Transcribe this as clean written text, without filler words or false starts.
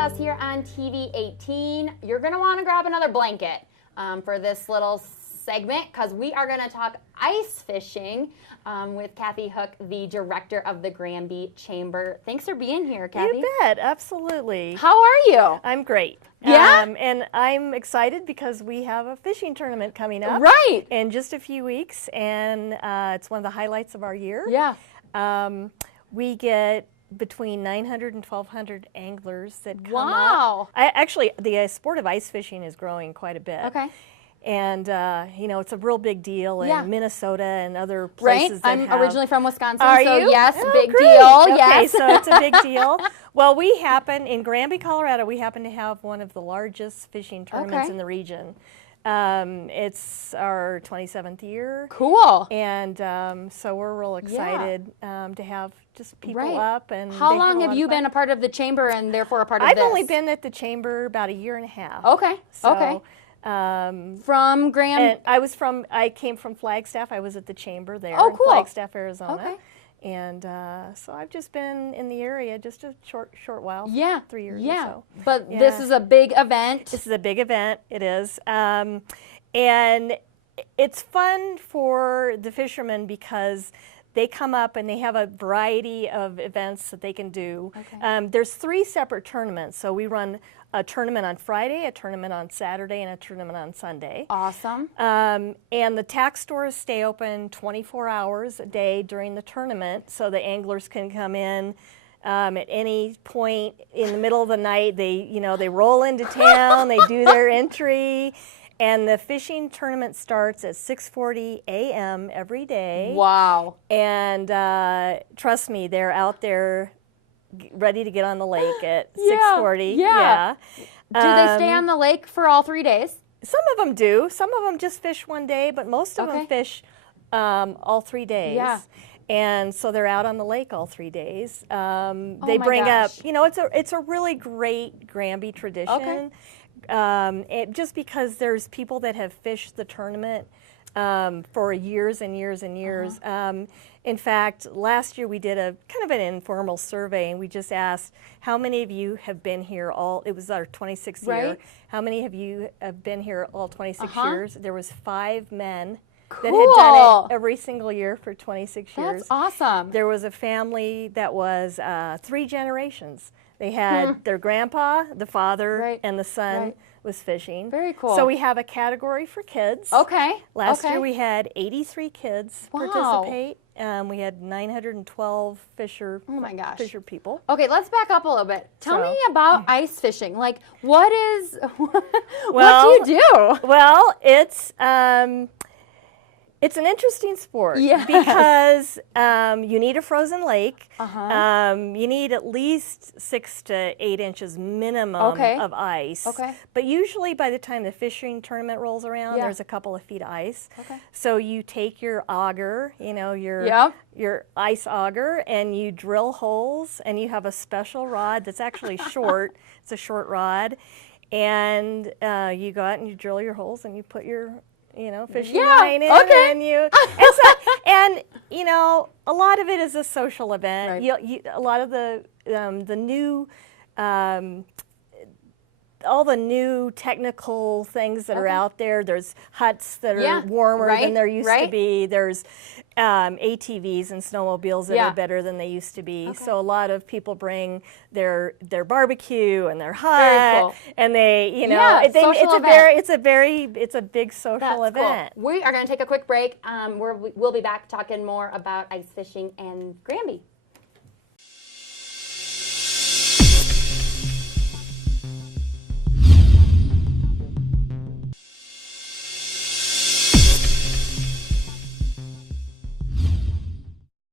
us here on TV 18. You're going to want to grab another blanket for this little segment because we are going to talk ice fishing with Cathie Hook, the director of the Granby Chamber. Thanks for being here, Cathie. You bet, absolutely. How are you? I'm great. Yeah? And I'm excited because we have a fishing tournament coming up. Right. In just a few weeks, and it's one of the highlights of our year. Yeah. We get between 900 and 1,200 anglers that come Wow. up. Actually, the sport of ice fishing is growing quite a bit. Okay. And, you know, it's a real big deal in Yeah. Minnesota and other Right. places that I'm have... originally from Wisconsin, Are so you? yes, Oh, big great. deal. Okay, Yes. so it's a big deal. Well, we happen, in Granby, Colorado, we happen to have one of the largest fishing tournaments Okay. in the region. It's our 27th year. Cool. And so we're real excited to have just people up. And how long have you been a part of the chamber and therefore a part of I've this? only been at the chamber about a year and a half. Okay. So, okay. From Graham. And I came from Flagstaff. I was at the chamber there Oh, in cool. Flagstaff, Arizona. Okay. And so I've just been in the area just a short while. Yeah. 3 years Yeah. or so. But Yeah. this is a big event. This is a big event. It is. And it's fun for the fishermen because they come up and they have a variety of events that they can do. Okay. There's 3 separate tournaments. So we run a tournament on Friday, a tournament on Saturday, and a tournament on Sunday. Awesome. And the tack stores stay open 24 hours a day during the tournament, so the anglers can come in at any point in the middle of the night. They roll into town, they do their entry, and the fishing tournament starts at 6:40 a.m. every day. Wow. And trust me, they're out there ready to get on the lake at Yeah, 6:40. yeah. Do they stay on the lake for all 3 days? Some of them do. Some of them just fish one day, but most of them fish all 3 days. Yeah. And so they're out on the lake all 3 days. They my bring up, gosh. you know, it's a really great Granby tradition. Just because there's people that have fished the tournament for years and years and years. In fact, last year we did a kind of an informal survey, and we just asked how many of you have been here it was our 26th year. Right. How many of you have been here all 26 years? There was 5 men that had Cool. done it every single year for 26 years. That's awesome. There was a family that was 3 generations. They had their grandpa, the father, and the son was fishing. Very cool. So we have a category for kids. Okay. Last year we had 83 kids Wow. participate. We had 912 fisher people. Okay, let's back up a little bit. Tell So- me about ice fishing. Like, what do Well, you do? Well, it's an interesting sport because you need a frozen lake. You need at least 6 to 8 inches minimum of ice. Okay. But usually by the time the fishing tournament rolls around, there's a couple of feet of ice. Okay. So you take your auger, you know, your ice auger, and you drill holes, and you have a special rod that's actually short. It's a short rod. And you go out and you drill your holes, and you put your fishing line in, and you know, a lot of it is a social event. Right. A lot of the new, all the new technical things that are out there. There's huts that are warmer than there used to be. There's ATVs and snowmobiles that are better than they used to be. So a lot of people bring their barbecue and their hut, and they, you know, it's a big social event. Cool. We are going to take a quick break. We'll be back talking more about ice fishing and Granby.